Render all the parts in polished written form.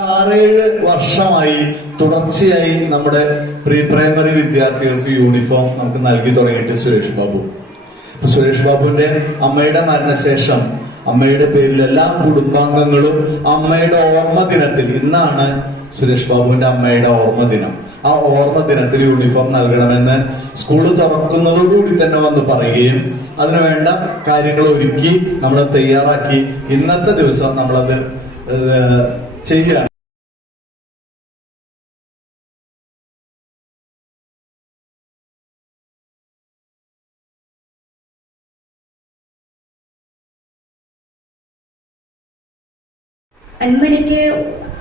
6-7 വർഷമായി തുടർച്ചയായി നമ്മുടെ പ്രീ പ്രൈമറി വിദ്യാർത്ഥികൾക്ക് യൂണിഫോം നമുക്ക് നൽകി തുടങ്ങിയിട്ട് സുരേഷ് ബാബു. സുരേഷ് ബാബുവിന്റെ അമ്മയുടെ മരണശേഷം അമ്മയുടെ പേരിൽ എല്ലാ കുടുംബാംഗങ്ങളും അമ്മയുടെ ഓർമ്മ ദിനത്തിൽ, ഇന്നാണ് സുരേഷ് ബാബുവിന്റെ അമ്മയുടെ ഓർമ്മ ദിനം, ആ ഓർമ്മ ദിനത്തിൽ യൂണിഫോം നൽകണമെന്ന് സ്കൂള് തുറക്കുന്നതോടുകൂടി തന്നെ വന്ന് പറയുകയും അതിനുവേണ്ട കാര്യങ്ങൾ ഒരുക്കി നമ്മൾ തയ്യാറാക്കി ഇന്നത്തെ ദിവസം നമ്മളത് ചെയ്യുകയാണ്. അന്നെനിക്ക്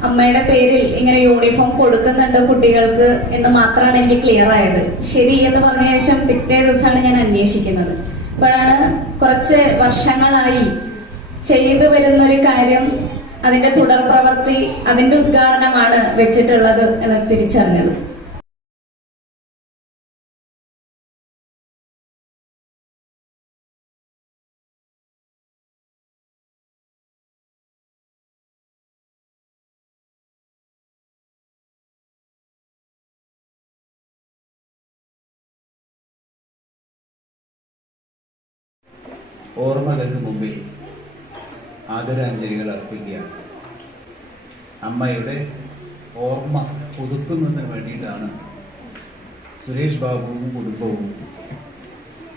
അമ്മയുടെ പേരിൽ ഇങ്ങനെ യൂണിഫോം കൊടുക്കുന്നുണ്ട് കുട്ടികൾക്ക് എന്ന് മാത്രമാണ് എനിക്ക് ക്ലിയർ ആയത്. ശരി എന്ന് പറഞ്ഞ ശേഷം പിറ്റേ ദിവസമാണ് ഞാൻ അന്വേഷിക്കുന്നത്. അപ്പോഴാണ് കുറച്ച് വർഷങ്ങളായി ചെയ്തു വരുന്നൊരു കാര്യം, അതിന്റെ തുടർ പ്രവൃത്തി, അതിന്റെ ഉദ്ഘാടനമാണ് വെച്ചിട്ടുള്ളത് എന്ന് തിരിച്ചറിഞ്ഞത്. ഓർമ്മകൾക്ക് മുമ്പിൽ ആദരാഞ്ജലികൾ അർപ്പിക്കുകയാണ്. അമ്മയുടെ ഓർമ്മ പുതുക്കുന്നതിന് വേണ്ടിയിട്ടാണ് സുരേഷ് ബാബുവും കുടുംബവും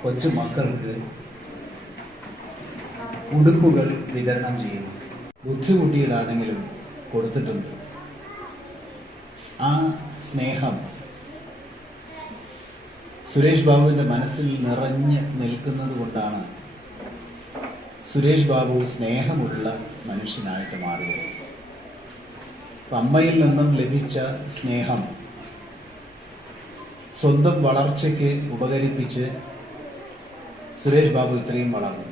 കൊച്ചു മക്കൾക്ക് ഉടുപ്പുകൾ വിതരണം ചെയ്യുന്നു. ബുദ്ധിമുട്ടിയിലാണെങ്കിലും കൊടുത്തിട്ടുണ്ട്. ആ സ്നേഹം സുരേഷ് ബാബുവിന്റെ മനസ്സിൽ നിറഞ്ഞ് നിൽക്കുന്നത് കൊണ്ടാണ് സുരേഷ് ബാബു സ്നേഹമുള്ള മനുഷ്യനായിട്ട് മാറിയത്. അമ്മയിൽ നിന്നും ലഭിച്ച സ്നേഹം സ്വന്തം വളർച്ചയ്ക്ക് ഉപകരിപ്പിച്ച് സുരേഷ് ബാബു ഇത്രയും വളർന്നു.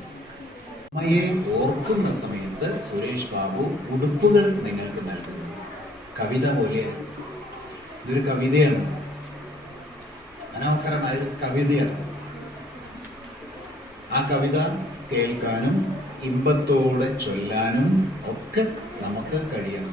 അമ്മയെ ഓർക്കുന്ന സമയത്ത് സുരേഷ് ബാബു ഉടുപ്പുകൾ നിങ്ങൾക്ക് നൽകുന്നു. കവിത പോലെ ഇതൊരു കവിതയാണ്, മനോഹരമായ ഒരു കവിതയാണ്. ആ കവിത കേൾക്കാനും ഇമ്പത്തോടെ ചൊല്ലാനും ഒക്കെ നമുക്ക് കഴിയണം.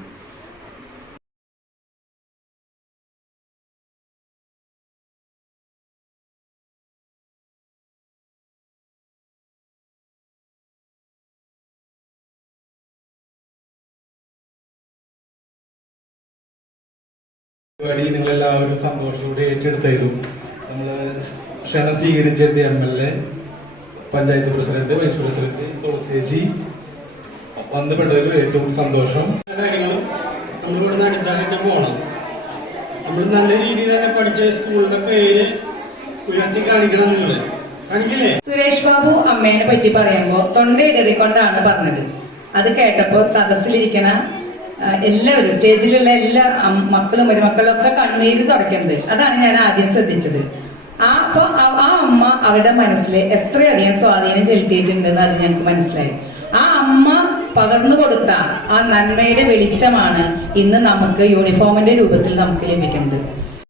പരിപാടി നിങ്ങളെല്ലാവരും സന്തോഷത്തോടെ ഏറ്റെടുത്തായിരുന്നു. നമ്മൾ ക്ഷണം സ്വീകരിച്ചെത്തിയ MLA, panchayat president, vice president, തുളസേച്ചി ബന്ധപ്പെട്ടതിൽ ഏറ്റവും സന്തോഷം. കാര്യങ്ങളും നമ്മളിവിടെ നടത്താനായിട്ട് പോകണം. നമ്മൾ നല്ല രീതിയിൽ തന്നെ പഠിച്ച സ്കൂളിന്റെ പേര് ഉയർത്തി കാണിക്കണം. നിങ്ങള് കാണിക്കില്ലേ? സുരേഷ് ബാബു അമ്മേനെ പറ്റി പറയുമ്പോ തൊണ്ടയിടറിക്കൊണ്ടാണ് പറഞ്ഞത്. അത് കേട്ടപ്പോ സദസ്സിലിരിക്കണ എല്ലാവരും, സ്റ്റേജിലുള്ള എല്ലാ മക്കളും മരുമക്കളും ഒക്കെ കണ്ണീര് തുടയ്ക്കുന്നത്. അതാണ് ഞാൻ ആദ്യം ശ്രദ്ധിച്ചത്. അപ്പൊ ആ അമ്മ അവരുടെ മനസ്സിൽ എത്രയധികം സ്വാധീനം ചെലുത്തിയിട്ടുണ്ടെന്ന് അത് ഞങ്ങൾക്ക് മനസ്സിലായി. ആ അമ്മ പകർന്നു കൊടുത്ത ആ നന്മയുടെ വെളിച്ചമാണ് ഇന്ന് നമുക്ക് യൂണിഫോമിന്റെ രൂപത്തിൽ നമുക്ക് ലഭിക്കുന്നത്.